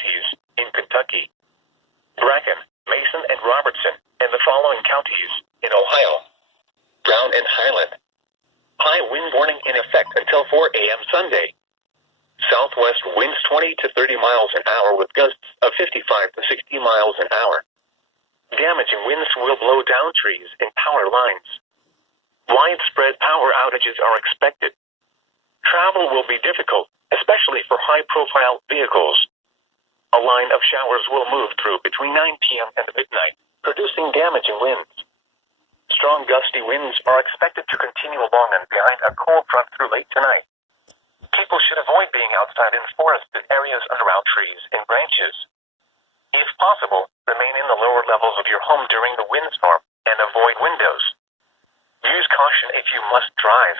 counties in Kentucky, Bracken, Mason, and Robertson, and the following counties in Ohio, Brown and Highland. High wind warning in effect until 4 a.m. Sunday. Southwest winds 20 to 30 miles an hour with gusts of 55 to 60 miles an hour. Damaging winds will blow down trees and power lines. Widespread power outages are expected. Travel will be difficult, especially for high-profile vehicles. A line of showers will move through between 9 p.m. and midnight, producing damaging winds. Strong gusty winds are expected to continue along and behind a cold front through late tonight. People should avoid being outside in forested areas around trees and branches. If possible, remain in the lower levels of your home during the windstorm and avoid windows. Use caution if you must drive.